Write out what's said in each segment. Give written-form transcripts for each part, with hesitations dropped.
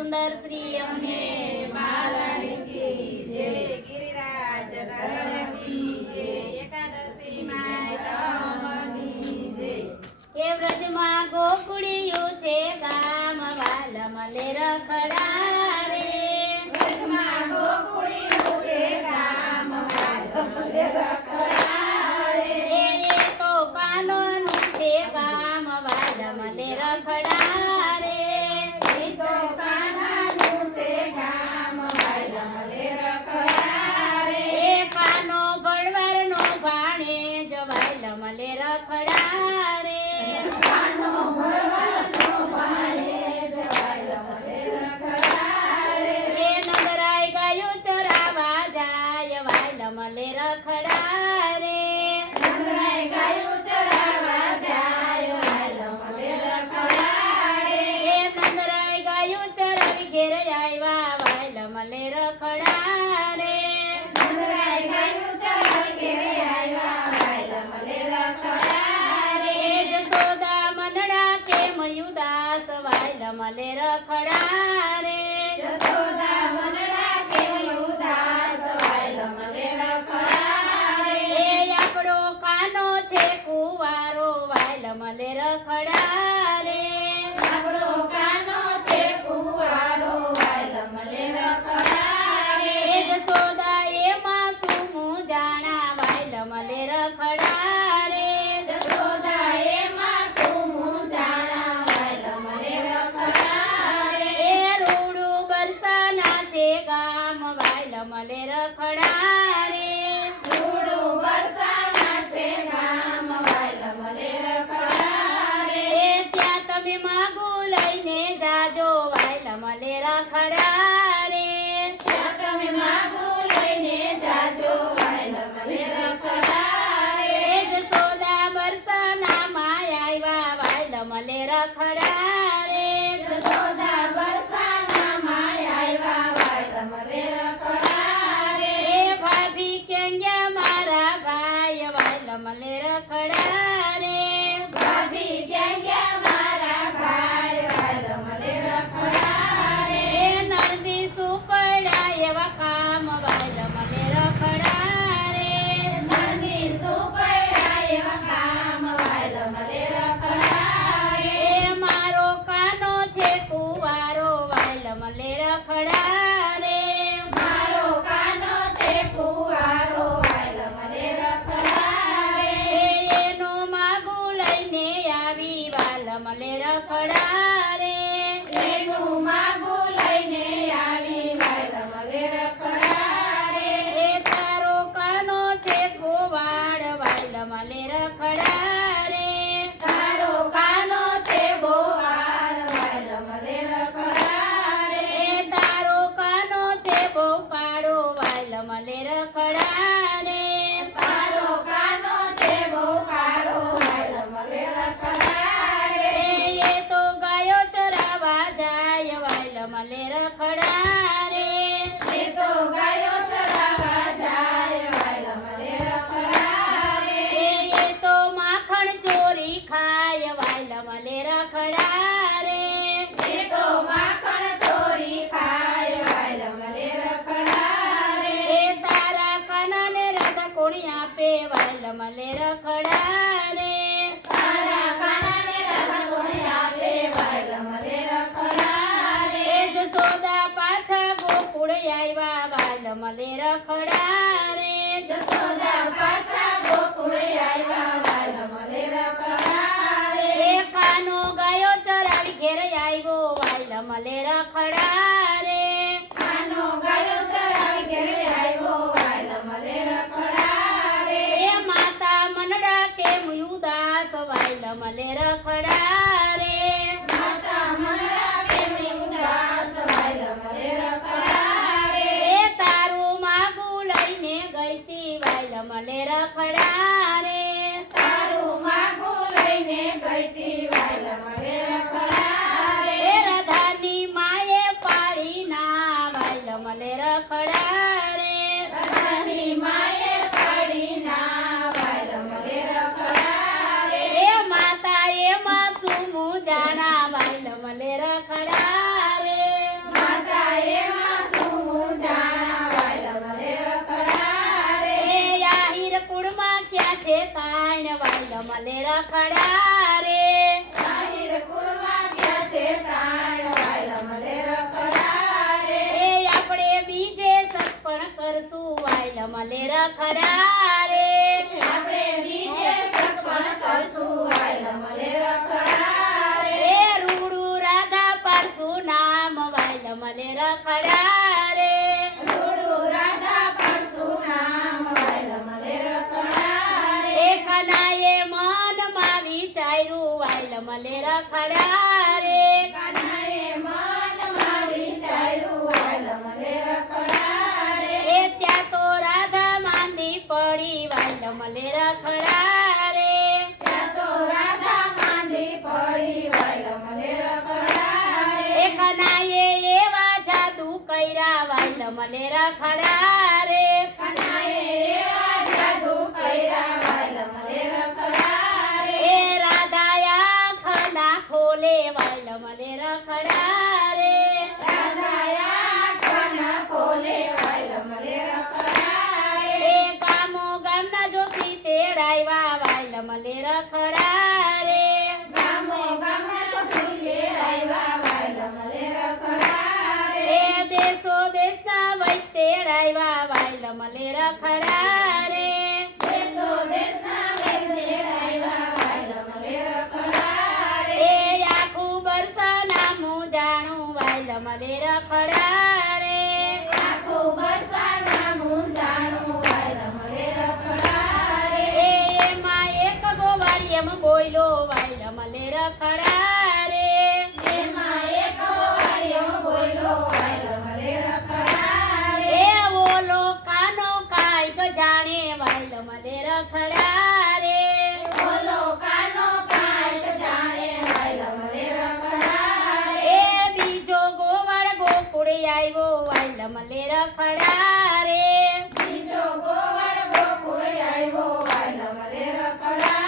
સુંદર શ્રી અમને મહારાણી કી જય, ગિરિરાજ ધરણ કી જય, એકાદશી માય તમની જય. હે વ્રજમાં ગોકુળિયું છે ગામ વાલમ લે રખડા રે. વ્રજમાં ગોકુળિયું છે ગામ વાલમ લે રખડા રે. એ તો કાનોનું છે ગામ વાલમ લે રખડા રે. એ તો કાનાનું છે ગામ વાલમ લે રખડા રે. એ કાનો ભળવારનો ભાણેજ વાલમ લે રખડા રે. કાનો ભળવાનો ભાણેજ વાલમ લે રખડા રે. એ નગરાય ગાયું ચરાવા જાય વાલમ લે રખડા રે. નંદરાય ગાયું ચરાવા જાય વાલમ લે રખડા રે. એ નંદરાય ગાયું ચરાવી ઘેર આવ્યા વાલમ લે રખડા રે. નંદરાય ગાયું ચરાવી ઘેરે આવ્યા વાલમ લે રખડા રે. એ જશોદા મનડા કે મયુદાસ વાલમ લે રખડા રે. જશોદા મનડા કે ઉદાસ વાલમ લે રખડા રે. એ આપણો કાનો છે કુંવારો વાલમ લે રખડા રે. આપણો કાનો છે કુંવારો વાલમ લે રખડા રે. એ જશોદા એમાં સુમું જાણા વાલમ લે રખડા રે. જશોદા એમાં સુમું જાણા વાલમ લે રખડા રે. એ રૂડું બરસાના છે ગામ વાલમ લે રખડા રે. રૂડું વરસાના છે ગામ વાલમ લે રખડા રે. એ ત્યાં તમે માગું લઈને જાજો વાલમ લે રખડા રે. ત્યાં તમે માગું લઈને જાજો વાલમ લે રખડા રે. એ જશોદા બરસાના માં આવ્યા વાલમ લે રખડા રે. જશોદા બરસાના માય આવ્યા વાલમ લે રખડા રે. એ ભાભી ક્યાં ગયા મારા ભાઈ વાલમ લે રખડા રે. ભાભી ક્યાં ગયા મારા ભાઈ વાલમ લે રખડા રે. એ નળની સુપડા એવા કામ વાલમ લે રખડા રે. નળની સુપડા એવા કામ વાલમ લે રખડા રે. એ મારો કાનો છે કુંવારો વાલમ લે રખડા રે. મારો કાનો છે કુંવારો વાલમ લે રખડા રે. એ એનો માગું લઈને આવી વાલમ લે રખડા રે. એનું માગું લઈને આવી વાલમ લે રખડા રે. એ તારો કાનો છે ગોવાળ વાલમ લે રખડા રે. તારો કાનો છે ગોવાળ વાલમ લે રખડા રે. એ તારો કાનો છે બહુ કાળો વાલમ લે રખડા રે. તારો કાનો છે બહુ કાળો વાલમ લે રખડા રે. એ તો ગાયો ચરાવા જાય વાલમ લે રખડા રે. એ તો ગાયો ચરાવા જાય વાલમ લે રખડા રે. એ તો માખણ ચોરી ખાય વાલમ લે રખડા રે. એ તો માખણ ચોરી ખાય વાલમ લે રખડા રે. એ તારા કાનાને રાધા કોણી આપે વાલમ લે રખડા રે. તારા કાનાને રાધા કોણે આપે વાલમ લે રખડા રે. એ જશોદા પાછા ગોકુળ આવ્યા વાલમ લે રખડા રે. જશોદા પાછા ગોકુળ આવ્યા વાલમ લે રખડા રે. એ કાનો ગાયો ચરાવી ઘેર આવ્યો વાલમ લે રખડા રે. કાનો ગાયો ચરાવી ઘેરે આવ્યો વાલમ લે રખડા રે. એ માતા મનડા કે મુયુદાસ વાલમ લે રખડા રે. માતા મનડા પ્રેમી ઉદાસ વાલમ લે રખડા રે. એ તારું માગું લઈને ગઈતી વાલમ લે રખડા રે. તારું માગું લઈને ગઈતી વાલમ લે રખડા રે. એ રાધાની માએ પાડી ના વાલમ લે રખડા રે. રાધાની માએ પાડી ના વાલમ લે રખડા રે. એ માતા એમાં સુમું જાણા વાલમ લે રખડા રે. મલે રખડા રે આહિર કુળમાં ગયા છે તાણ વાયલા મલે રખડા રે એ આપણે બીજે સપણ કરશું વાયલ મલે રખડા રે આપણે બીજે સપણ કરશું વાયલા મલે રખડા રે એ રૂડું રાધા પારસું નામ વાયલ મલે રખડા રે રૂડું રાધા પારસું નામ વાયલા મલે રખડા રે એ કનાએ મનમાં વિચાર્યું વાયલ મલે રખડા રે કાનાએ મનમાં વિચાર્યું વાયલા મલે રખડા રે એ ત્યાં તો રાધા માંદી પડી વાયલ મલે રખડા રે ત્યાં તો રાધા માંદી પડી વાયલા મલે રખડા રે એ કનાએ એવા જાદુ કર્યા વાયલ મલે રખડા રે કાનાએ એવા જાદુ કર્યા વાયલા મલે રખડા રે એ રાધા આંખ ના ખોલે વાયલ મલે રખડા રે રાધા આંખ ના ખોલે વાયલા મલે રખડા રે એ ગામો ગામના જોશી તેડાવ્યા વાયલ મલે રખડા રે ગામો ગામના તો સુલેડાવ્યા વાયલા મલે રખડા રે એ દેશો દેશના વૈ તેડાવ્યા વાયલ મલે રખડા રે દેશો દેશના વૈદ્યરાવ્યા વાયલા મલે રખડા રે એ આખું બરસાનામું જાણું વાયલ મલે રખડા રે આખું બરસાનામું જાણું વાયલા મલે રખડા રે એ એમાં એક ગોવાળિયમ બોયલો વાયલ મલે રખડા રે એમાં એક વાળિયો બોલ્યો વાયલા મલે રખડા રે એ ઓલો કાનો કાંઈક જાણે વાયલ મલે રખડા રે બોલો કાનો કાંઈક જાણે વાયલા મલે રખડા રે એ બીજો ગોવાળ ગોકુળે આવ્યો વાયલ મલે રખડા રે બીજો ગોવાળ ગોકુળ આવ્યો વાયલા મલે રખડા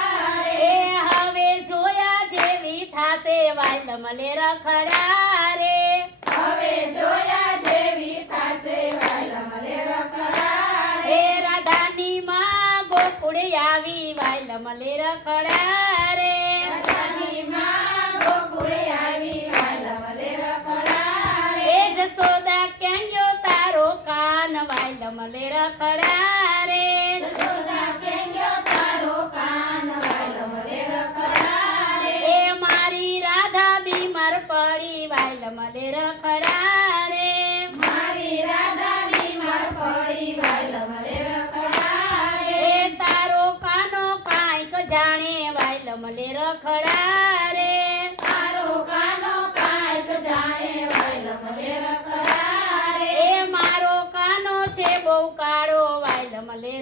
રે એ હવે જોયા જેવી થાશે વાયલ મલે રખડા રે હવે જોયા જેવી થાશે વાયલા મલે રખડા રે એ રાધાની માં ગોકુળે આવી વાયલ મલે રખડા રે રાધાની માં ગોકુળે આવી વાયલા મલે રખડા રે એ જસોદા ક્યાં ગયો તારો કાન વાયલ મલે રખડા રે જશોદા કેમ ગયો તારો કાન વાયલા મલે રખડા રે એ મારી રાધા બીમાર પડી વાયલ મલે રખડા રે મારી રાધા બીમાર પડી વાયલા મલે રખડા રે એ તારો કાનો કાંઈક જાણે વાયલ મલે રખડા રે તારો કાનો કાંઈક જાણે વાયલા મલે રખડા રે એ મારો કાનો છે બહુ કાળો વાયલ મલે